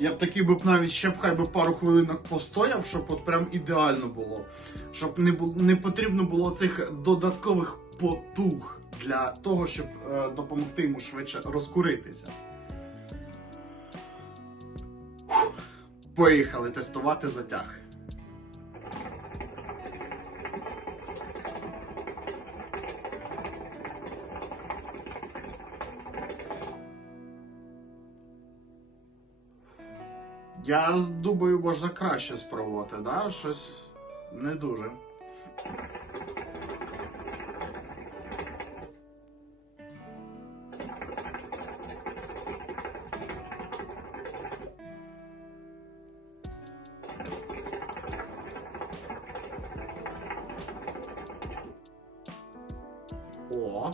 Я б такий би навіть ще б хай би пару хвилинок постояв, щоб от прям ідеально було. Щоб не, не потрібно було цих додаткових потуг для того, щоб е, допомогти йому швидше розкуритися. Поїхали тестувати затяг. Я думаю, можна краще спробувати, да? щось не дуже. О!